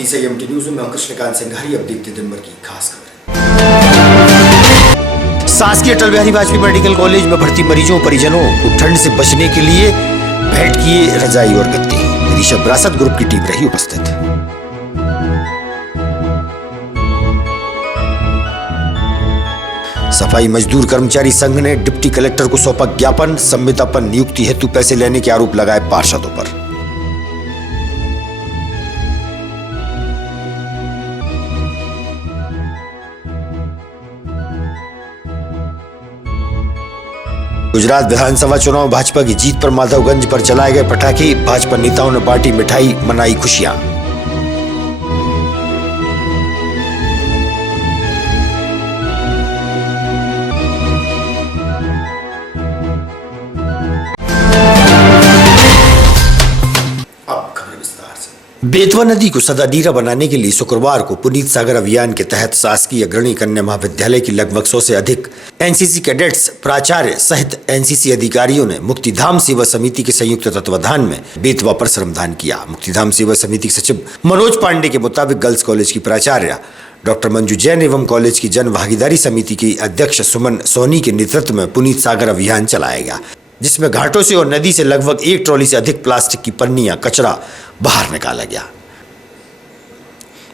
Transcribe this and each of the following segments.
दी संयम न्यूज में कृष्णकांत सिंघारी। अब देखते दिन भर की खास खबर। शासकीय अटल बिहारी वाजपेयी मेडिकल कॉलेज में भर्ती मरीजों परिजनों को ठंड से बचने के लिए भेंट किए रजाई और गद्दे। विदिशा विरासत ग्रुप की टीम रही उपस्थित। सफाई मजदूर कर्मचारी संघ ने डिप्टी कलेक्टर को सौंपा ज्ञापन। संविदा पर नियुक्ति हेतु पैसे लेने के आरोप लगाए पार्षदों पर। गुजरात विधानसभा चुनाव भाजपा की जीत पर माधवगंज पर जलाए गए पटाखे। भाजपा नेताओं ने बांटी मिठाई, मनाई खुशियां। बेतवा नदी को सदानीरा बनाने के लिए शुक्रवार को पुनीत सागर अभियान के तहत शासकीय अग्रणी कन्या महाविद्यालय की लगभग 100 से अधिक एनसीसी कैडेट्स, प्राचार्य सहित एनसीसी अधिकारियों ने मुक्तिधाम सेवा समिति के संयुक्त तत्वाधान में बेतवा पर श्रमदान किया। मुक्तिधाम सेवा समिति के सचिव मनोज पांडे के मुताबिक गर्ल्स कॉलेज की प्राचार्य डॉक्टर मंजू जैन एवं कॉलेज की जन भागीदारी समिति की अध्यक्ष सुमन सोनी के नेतृत्व में पुनीत सागर अभियान चलाया गया, जिसमें घाटों से और नदी से लगभग 1 ट्रॉली से अधिक प्लास्टिक की पन्नियां, कचरा बाहर निकाला गया,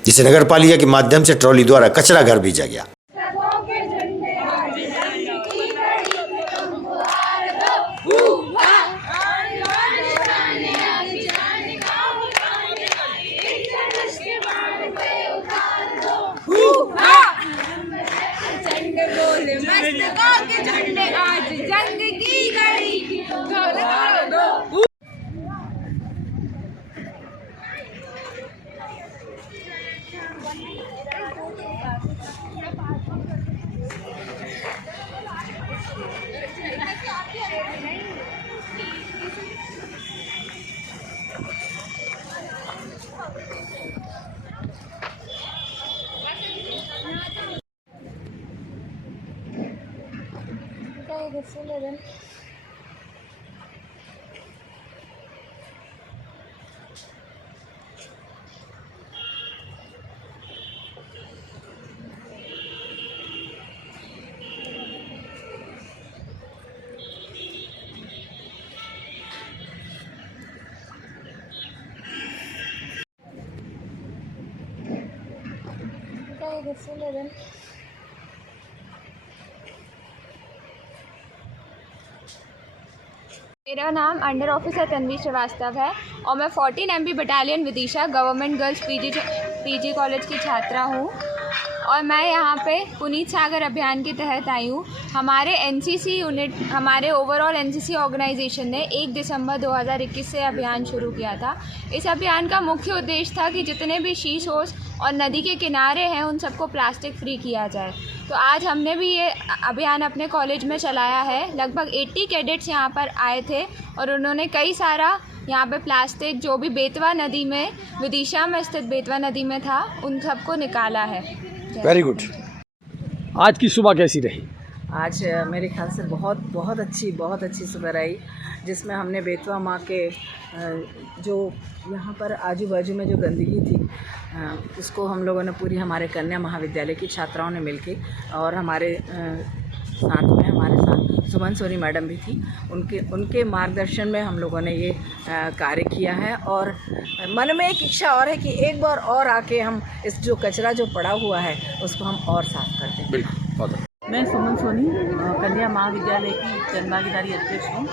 जिसे नगर पालिका के माध्यम से ट्रॉली द्वारा कचरा घर भेजा गया। मेरा नाम अंडर ऑफिसर तन्वी श्रीवास्तव है और मैं 14 MB battalion Vidisha government girls PG college की छात्रा हूँ और मैं यहाँ पे पुनीत सागर अभियान के तहत आई हूँ। हमारे एनसीसी यूनिट, हमारे ओवरऑल एनसीसी ऑर्गेनाइजेशन ने 1 दिसंबर 2021 से अभियान शुरू किया था। इस अभियान का मुख्य उद्देश्य था कि जितने भी शी शोर्स और नदी के किनारे हैं उन सबको प्लास्टिक फ्री किया जाए। तो आज हमने भी ये अभियान अपने कॉलेज में चलाया है। लगभग 80 कैडेट्स यहाँ पर आए थे और उन्होंने कई सारा यहाँ पे प्लास्टिक जो भी बेतवा नदी में, विदिशा में स्थित बेतवा नदी में था, उन सबको निकाला है। Very good. आज की सुबह कैसी रही? आज मेरे ख्याल से बहुत अच्छी सुबह रही, जिसमें हमने बेतवा माँ के जो यहाँ पर आजू बाजू में जो गंदगी थी उसको हम लोगों ने पूरी, हमारे कन्या महाविद्यालय की छात्राओं ने मिलके और हमारे साथ सुमन सोनी मैडम भी थी, उनके मार्गदर्शन में हम लोगों ने ये कार्य किया है। और मन में एक इच्छा और है कि एक बार और आके हम इस जो कचरा जो पड़ा हुआ है उसको हम और साफ कर दें। बिल्कुल। मैं सुमन सोनी कन्या महाविद्यालय की जनभागीदारी अध्यक्ष हूँ।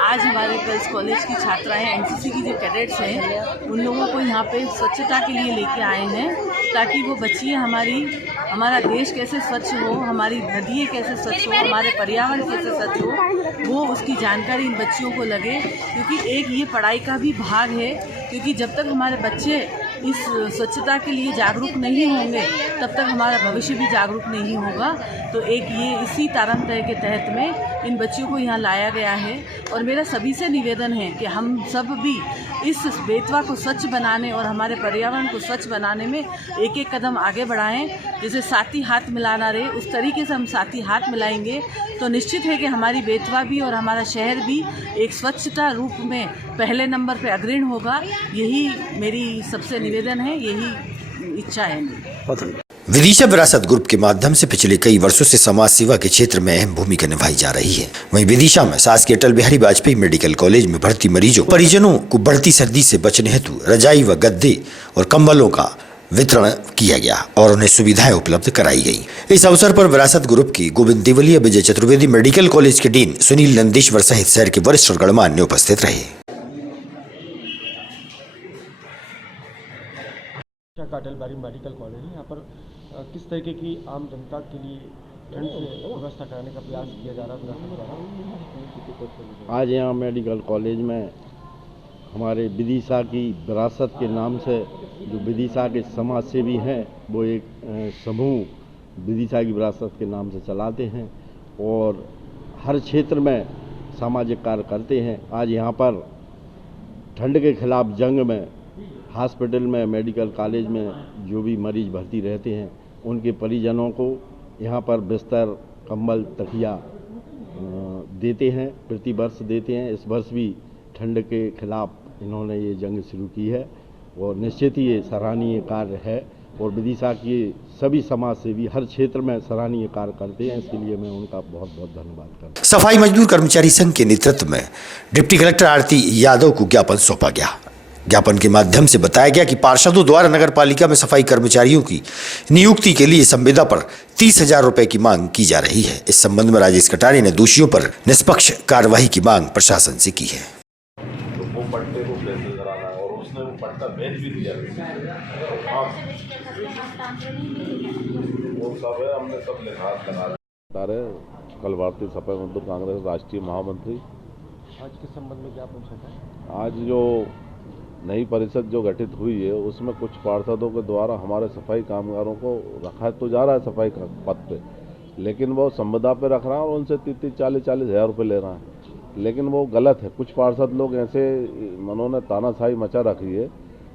आज हमारे गर्ल्स कॉलेज की छात्राएं, एनसीसी की जो कैडेट्स हैं, उन लोगों को यहाँ पे स्वच्छता के लिए लेके आए हैं ताकि वो बच्चियाँ हमारा देश कैसे स्वच्छ हो, हमारी नदियाँ कैसे स्वच्छ हो, हमारे पर्यावरण कैसे स्वच्छ हो, वो उसकी जानकारी इन बच्चियों को लगे। क्योंकि एक ये पढ़ाई का भी भाग है, क्योंकि जब तक हमारे बच्चे इस स्वच्छता के लिए जागरूक नहीं होंगे तब तक हमारा भविष्य भी जागरूक नहीं होगा। तो एक ये इसी तारतम्य के तहत में इन बच्चों को यहाँ लाया गया है। और मेरा सभी से निवेदन है कि हम सब भी इस बेतवा को स्वच्छ बनाने और हमारे पर्यावरण को स्वच्छ बनाने में एक एक कदम आगे बढ़ाएं। जैसे साथी हाथ मिलाना रहे, उस तरीके से हम साथी हाथ मिलाएंगे तो निश्चित है कि हमारी बेतवा भी और हमारा शहर भी एक स्वच्छता रूप में पहले नंबर पे अग्रणी होगा। यही मेरी सबसे निवेदन है, यही इच्छा है मेरी। विदिशा विरासत ग्रुप के माध्यम से पिछले कई वर्षों से समाज सेवा के क्षेत्र में अहम भूमिका निभाई जा रही है। वहीं विदिशा में शासकीय अटल बिहारी वाजपेयी मेडिकल कॉलेज में भर्ती मरीजों परिजनों को बढ़ती सर्दी से बचने हेतु रजाई व गद्दे और कंबलों का वितरण किया गया और उन्हें सुविधाएं उपलब्ध कराई गई। इस अवसर पर विरासत ग्रुप की गोविंद देवलिया विजय चतुर्वेदी मेडिकल कॉलेज के डीन सुनील नंदीश्वर सहित शहर के वरिष्ठ और गणमान्य उपस्थित रहे। अटल बिहारी मेडिकल कॉलेज है। यहाँ पर किस तरीके की आम जनता के लिए ठंड से व्यवस्था कराने का प्रयास किया जा रहा है? आज यहाँ मेडिकल कॉलेज में हमारे विदिशा की विरासत के नाम से जो विदिशा के समाज सेवी हैं वो एक समूह विदिशा की विरासत के नाम से चलाते हैं और हर क्षेत्र में सामाजिक कार्य करते हैं। आज यहाँ पर ठंड के खिलाफ जंग में हॉस्पिटल में मेडिकल कॉलेज में जो भी मरीज भर्ती रहते हैं उनके परिजनों को यहाँ पर बिस्तर, कंबल, तकिया देते हैं, प्रति वर्ष देते हैं। इस वर्ष भी ठंड के खिलाफ इन्होंने ये जंग शुरू की है और निश्चित ही ये सराहनीय कार्य है और विदिशा के सभी समाज सेवी हर क्षेत्र में सराहनीय कार्य करते हैं। इसके लिए मैं उनका बहुत बहुत धन्यवाद करता हूँ। सफाई मजदूर कर्मचारी संघ के नेतृत्व में डिप्टी कलेक्टर आरती यादव को ज्ञापन सौंपा गया। ज्ञापन के माध्यम से बताया गया कि पार्षदों द्वारा नगर पालिका में सफाई कर्मचारियों की नियुक्ति के लिए संविदा पर 30,000 रुपए की मांग की जा रही है। इस संबंध में राजेश कटारिया ने दोषियों पर निष्पक्ष कार्यवाही की मांग प्रशासन से की है। वो पट्टे को कैसे कराना है और उसने वो पट्टा भेज भी दिया। वो सब है, हमने सब लिहाज लगा। कल भारतीय सफाई मजदूर कांग्रेस राष्ट्रीय महामंत्री आज के संबंध में क्या पूछा? आज जो नई परिषद जो गठित हुई है उसमें कुछ पार्षदों के द्वारा हमारे सफाई कामगारों को रखा तो जा रहा है सफाई का पद पे, लेकिन वो संविदा पे रख रहा है और उनसे 30-40 हज़ार रुपये ले रहा है, लेकिन वो गलत है। कुछ पार्षद लोग ऐसे उन्होंने तानाशाही मचा रखी है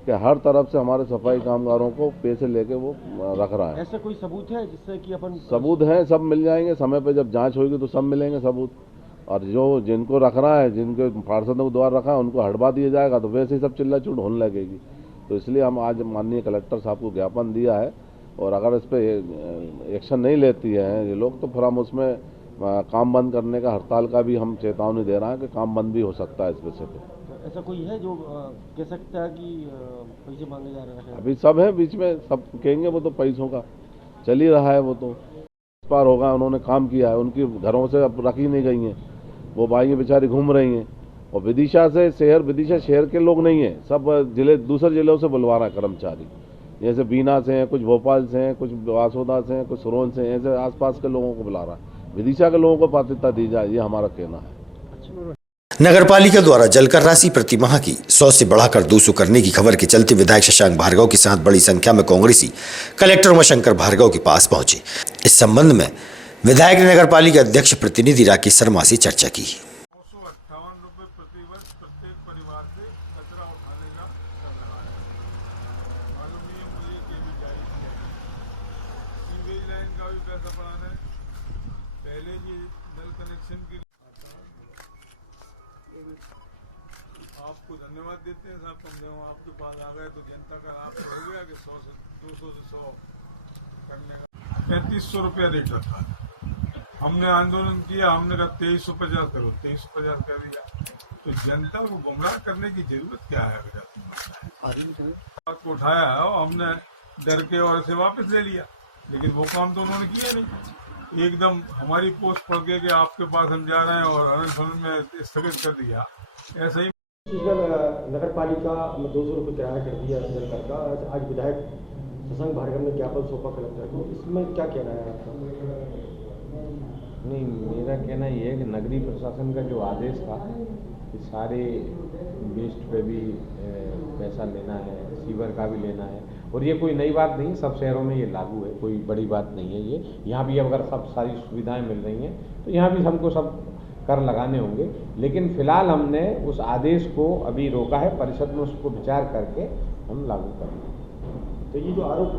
कि हर तरफ से हमारे सफाई कामगारों को पैसे लेके वो रख रहा है। ऐसे कोई सबूत है जिससे कि अपन? सबूत हैं, सब मिल जाएंगे समय पे, जब जांच होगी तो सब मिलेंगे सबूत। और जो जिनको रख रहा है, जिनके पार्षदों के द्वारा रखा है उनको हटवा दिया जाएगा तो वैसे ही सब चिल्ला चूट होने लगेगी। तो इसलिए हम आज माननीय कलेक्टर साहब को ज्ञापन दिया है और अगर इस पर एक्शन नहीं लेती है ये लोग तो फिर हम उसमें काम बंद करने का, हड़ताल का भी हम चेतावनी दे रहे हैं कि काम बंद भी हो सकता है इस विषय पे। ऐसा कोई है जो कह सकता है कि पैसे मांगे जा रहे हैं? अभी सब है बीच में, सब कहेंगे वो तो पैसों का चल ही रहा है। वो तो पार होगा, उन्होंने काम किया है, उनकी घरों से अब रखी नहीं गई हैं, वो भाई बेचारी घूम रही हैं। और विदिशा से शहर, विदिशा शहर के लोग नहीं हैं, सब जिले दूसरे जिलों से बुलवा रहा है कर्मचारी, जैसे बीना से हैं, कुछ भोपाल से हैं, कुछ वासोदा से हैं, कुछ सुरौन से हैं, ऐसे आसपास के लोगों को बुला रहा है। विदिशा के लोगों को प्राथमिकता दी जाए, ये हमारा कहना है। नगर पालिका द्वारा जलकर राशि प्रति माह की 100 से बढ़ाकर 200 करने की खबर के चलते विधायक शशांक भार्गव के साथ बड़ी संख्या में कांग्रेसी कलेक्टर उमाशंकर भार्गव के पास पहुंचे। इस संबंध में विधायक ने नगर पालिका अध्यक्ष प्रतिनिधि राकेश शर्मा से चर्चा की। 258 रुपये प्रति वर्ष प्रत्येक परिवार से कचरा उठाने का कर रहा है। मालूम नहीं है मुझे कि भी जारी सीवेज लाइन का भी पैसा बढ़ा रहे। पहले ये जल कनेक्शन के आपको धन्यवाद देते हैं साहब, कम से कम आपके पास आ गए तो जनता का लाभ हो गया कि 100 से 200 से 100 करने का। 3500 रुपया रेट रखा, हमने आंदोलन किया, हमने कहा 2350 करो, 2350 कर दिया। तो जनता को गुमराह करने की जरूरत क्या है? अगर बात को उठाया है और हमने डर के और इसे वापस ले लिया, लेकिन वो काम तो उन्होंने किया नहीं। एकदम हमारी पोस्ट पड़ गई कि आपके पास हम जा रहे हैं और अनशन में स्थगित कर दिया। ऐसा ही नगर पालिका में 200 रुपये किराया कर दिया जल कर का। आज विधायक शशांक भार्गव ने ज्ञापन सौंपा कलेक्टर को, इसमें क्या कहना है आपका? नहीं, मेरा कहना ये है कि नगरीय प्रशासन का जो आदेश था कि सारे वेस्ट पे भी पैसा लेना है, सीवर का भी लेना है, और ये कोई नई बात नहीं, सब शहरों में ये लागू है, कोई बड़ी बात नहीं है ये। यहाँ भी अगर सब सारी सुविधाएं मिल रही हैं तो यहाँ भी हमको सब कर लगाने होंगे। लेकिन फिलहाल हमने उस आदेश को अभी रोका है, परिषद में उसको विचार करके हम लागू करेंगे। तो ये जो आरोप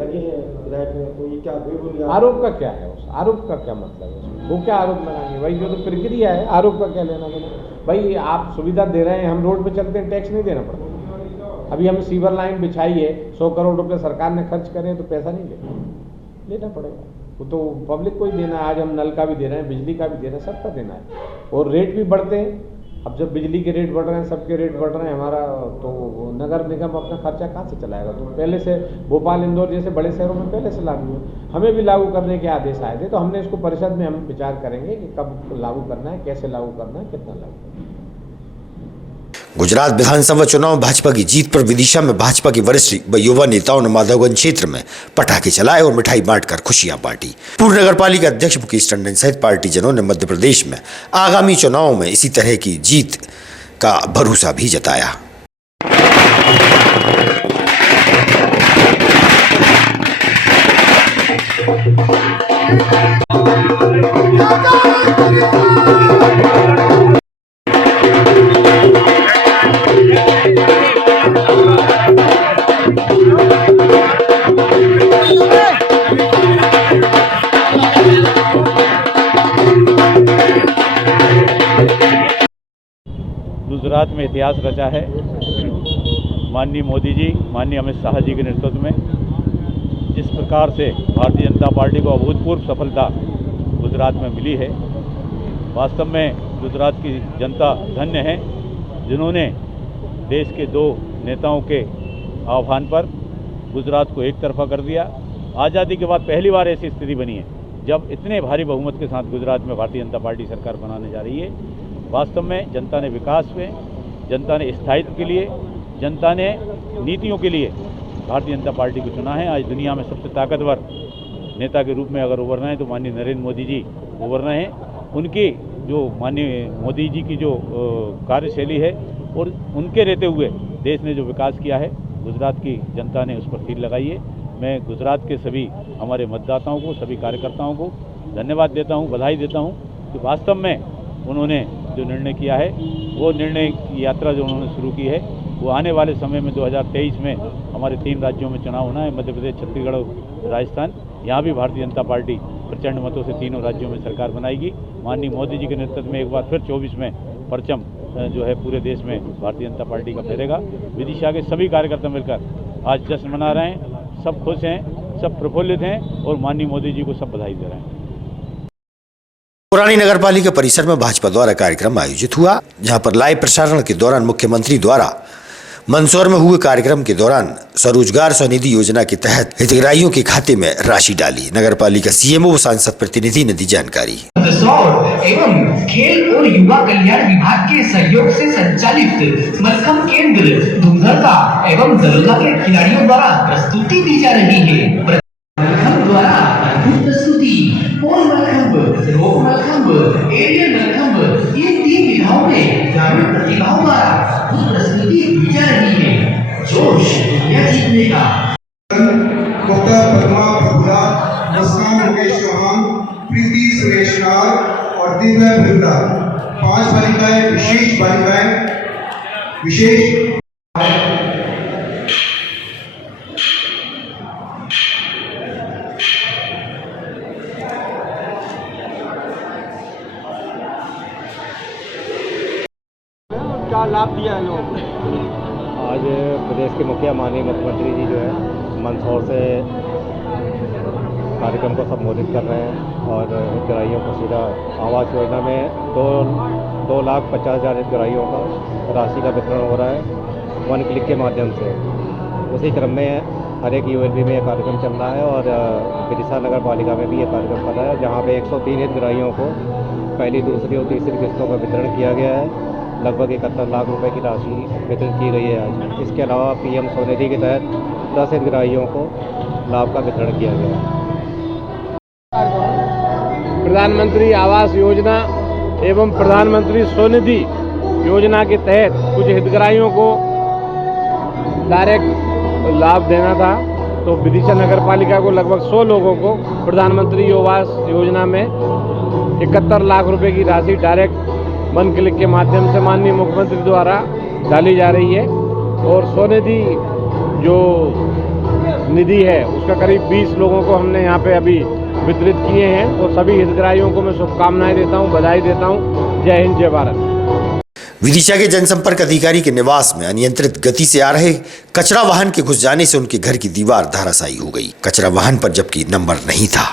लगे हैं विधायक में, तो ये क्या बेबुनियाद? आरोप का क्या है, उस आरोप का क्या मतलब है? वो क्या आरोप लगाएंगे भाई? जो तो प्रक्रिया है, आरोप का क्या लेना देना? भाई आप सुविधा दे रहे हैं, हम रोड पे चलते हैं, टैक्स नहीं देना पड़ता। अभी हमें सीवर लाइन बिछाई है, 100 करोड़ रुपए सरकार ने खर्च करे, तो पैसा नहीं लेना पड़ेगा। वो तो पब्लिक को ही देना है। आज हम नल का भी दे रहे हैं, बिजली का भी दे रहे हैं, सबका देना है। और रेट भी बढ़ते हैं। अब जब बिजली के रेट बढ़ रहे हैं, सबके रेट बढ़ रहे हैं, हमारा तो नगर निगम अपना खर्चा कहाँ से चलाएगा? तो पहले से भोपाल, इंदौर जैसे बड़े शहरों में पहले से लागू है। हमें भी लागू करने के आदेश आए थे, तो हमने इसको परिषद में हम विचार करेंगे कि कब लागू करना है, कैसे लागू करना है, कितना लागू करना है। गुजरात विधानसभा चुनाव में भाजपा की जीत पर विदिशा में भाजपा के वरिष्ठ व युवा नेताओं ने माधवगंज क्षेत्र में पटाखे चलाए और मिठाई बांटकर खुशियां बांटी। पूर्व नगर पालिका अध्यक्ष मुकेश टंडन सहित पार्टी जनों ने मध्य प्रदेश में आगामी चुनावों में इसी तरह की जीत का भरोसा भी जताया। गुजरात में इतिहास रचा है माननीय मोदी जी, माननीय अमित शाह जी के नेतृत्व में। जिस प्रकार से भारतीय जनता पार्टी को अभूतपूर्व सफलता गुजरात में मिली है, वास्तव में गुजरात की जनता धन्य है, जिन्होंने देश के दो नेताओं के आह्वान पर गुजरात को एक तरफा कर दिया। आज़ादी के बाद पहली बार ऐसी स्थिति बनी है जब इतने भारी बहुमत के साथ गुजरात में भारतीय जनता पार्टी सरकार बनाने जा रही है। वास्तव में जनता ने विकास में, जनता ने स्थायित्व के लिए, जनता ने नीतियों के लिए भारतीय जनता पार्टी को चुना है। आज दुनिया में सबसे ताकतवर नेता के रूप में अगर उभर रहे हैं तो माननीय नरेंद्र मोदी जी उभर रहे हैं। उनकी जो माननीय मोदी जी की जो कार्यशैली है और उनके रहते हुए देश ने जो विकास किया है, गुजरात की जनता ने उस पर तीर लगाई है। मैं गुजरात के सभी हमारे मतदाताओं को, सभी कार्यकर्ताओं को धन्यवाद देता हूं, बधाई देता हूं कि वास्तव में उन्होंने जो निर्णय किया है, वो निर्णय की यात्रा जो उन्होंने शुरू की है, वो आने वाले समय में 2023 में हमारे 3 राज्यों में चुनाव होना है, मध्य प्रदेश, छत्तीसगढ़ और राजस्थान। यहाँ भी भारतीय जनता पार्टी प्रचंड मतों से तीनों राज्यों में सरकार बनाएगी। माननीय मोदी जी के नेतृत्व में एक बार फिर 24 में परचम जो है पूरे देश में भारतीय जनता पार्टी का फहरेगा। विदिशा के सभी कार्यकर्ता मिलकर आज जश्न मना रहे हैं, सब खुश हैं, सब प्रफुल्लित हैं और माननीय मोदी जी को सब बधाई दे रहे हैं। पुरानी नगरपालिका परिसर में भाजपा द्वारा कार्यक्रम आयोजित हुआ, जहां पर लाइव प्रसारण के दौरान मुख्यमंत्री द्वारा मंदसौर में हुए कार्यक्रम के दौरान स्वरोजगार स्वनिधि योजना के तहत हितग्राहियों के खाते में राशि डाली। नगरपालिका सीएमओ व सांसद प्रतिनिधि ने दी जानकारी। मंदसौर एवं खेल और युवा कल्याण विभाग के सहयोग से संचालित मलखम्ब केंद्र धुंधरका एवं दलोला के खिलाड़ियों द्वारा प्रस्तुति दी जा रही है। मलखम्ब द्वारा अद्भुत प्रस्तुति, पोल मलखम्ब, रोप मलखम्ब, एरियल मलखम्ब, ये 3 विधाओं में ग्रामीण प्रतिभाओं द्वारा अद्भुत प्रस्तुति दी जा रही है। जोश दुनिया जीतने का। डॉक्टर पद्मा प्रभुदा, मुस्कान मुकेश चौहान, प्रीति सुरेश लाल और दिव्या बिरला, 5 बालिकाएं विशेष क्या लाभ दिया है लोगों को? आज प्रदेश के मुखिया माननीय मुख्यमंत्री जी जो है मंदसौर से कार्यक्रम को संबोधित कर रहे हैं और हितग्राहियों को सीधा आवास योजना में 2,50,000 हितग्राहियों का राशि का वितरण हो रहा है 1 क्लिक के माध्यम से। उसी क्रम में हर एक यूएलबी में यह कार्यक्रम चल रहा है और विदिशा नगर पालिका में भी ये कार्यक्रम कर रहा है, जहाँ पे 103 हितग्राहियों को पहली, दूसरी और तीसरी किस्तों का वितरण किया गया है। लगभग 71 लाख रुपए की राशि वितरण की गई है आज। इसके अलावा पीएम स्वनिधि के तहत 10 हितग्राहियों को लाभ का वितरण किया गया है। प्रधानमंत्री आवास योजना एवं प्रधानमंत्री स्वनिधि योजना के तहत कुछ हितग्राहियों को डायरेक्ट लाभ देना था, तो विदिशा नगर पालिका को लगभग 100 लोगों को प्रधानमंत्री आवास योजना में 71 लाख रुपए की राशि डायरेक्ट वन क्लिक के माध्यम से माननीय मुख्यमंत्री द्वारा डाली जा रही है। और स्वनिधि जो निधि है उसका करीब 20 लोगों को हमने यहाँ पे अभी वितरित किए हैं। और सभी हितग्राहियों को मैं शुभकामनाएं देता हूँ, बधाई देता हूँ। जय हिंद, जय भारत। विदिशा के जनसंपर्क अधिकारी के निवास में अनियंत्रित गति से आ रहे कचरा वाहन के घुस जाने से उनके घर की दीवार धराशायी हो गई। कचरा वाहन पर जबकि नंबर नहीं था।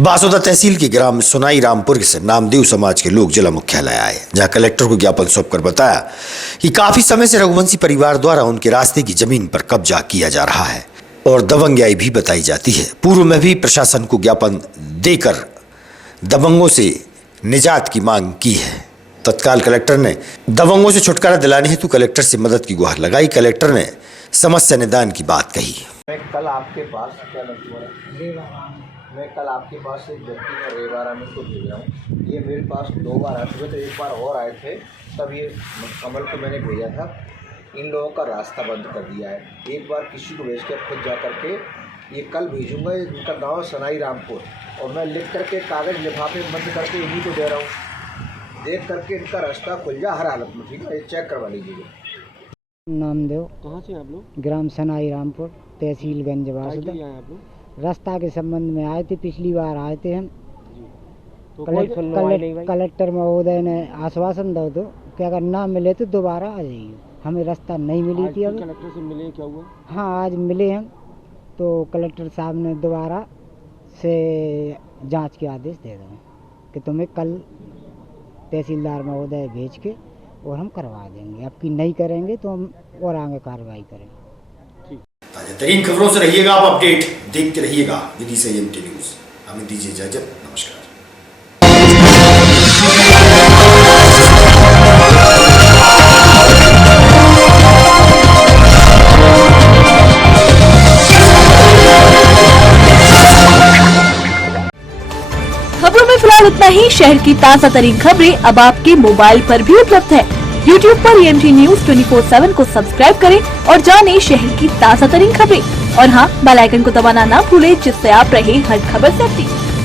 बासोदा तहसील के ग्राम सुनाई रामपुर से नामदेव समाज के लोग जिला मुख्यालय आए, जहां कलेक्टर को ज्ञापन सौंपकर बताया कि काफी समय से रघुवंशी परिवार द्वारा उनके रास्ते की जमीन पर कब्जा किया जा रहा है और दबंगई भी बताई जाती है। पूर्व में भी प्रशासन को ज्ञापन देकर दबंगों से निजात की मांग की है। तत्काल कलेक्टर ने दबंगों से छुटकारा दिलाने हेतु कलेक्टर से मदद की गुहार लगाई। कलेक्टर ने समस्या निदान की बात कही। मैं कल आपके पास एक व्यक्ति में रेवारा में को भेज रहा हूँ। ये मेरे पास 2 बार आए थे, तो एक बार और आए थे, तब ये कमल को मैंने भेजा था। इन लोगों का रास्ता बंद कर दिया है। एक बार किसी को भेज के खुद जा करके ये कल भेजूँगा। इनका गांव सनाई रामपुर, और मैं लिख करके कागज़ लिफाफे बंद करके इन्हीं को दे रहा हूँ। देख करके इनका रास्ता खुल जा हर हालत में, ठीक है? ये चेक करवा लीजिएगा। नामदेव। कहाँ से आप लोग? ग्राम सनाई रामपुर, तहसील गंज बासुदा। रास्ता के संबंध में आए थे, पिछली बार आए थे हम। तो कलेक्टर महोदय ने आश्वासन दो तो कि अगर ना मिले तो दोबारा आ जाइए। हमें रास्ता नहीं मिली थी। अब कलेक्टर से मिले, क्या हुआ? हाँ, आज मिले हम, तो कलेक्टर साहब ने दोबारा से जांच के आदेश दे दें कि तुम्हें कल तहसीलदार महोदय भेज के और हम करवा देंगे। अब की नहीं करेंगे तो हम और आगे कार्रवाई करेंगे। ताज़ा खबरों से रहिएगा आप अपडेट, देखते रहिएगा विदिशा एमटी न्यूज। हमें दीजिए इजाजत, नमस्कार। खबरों में फिलहाल इतना ही। शहर की ताज़ा तरीन खबरें अब आपके मोबाइल पर भी उपलब्ध है। YouTube पर EMT न्यूज 24/7 को सब्सक्राइब करें और जानें शहर की ताज़ा तरीन खबरें। और हाँ, बेल आइकन को दबाना ना भूलें, जिससे आप रहे हर खबर से अपडेट।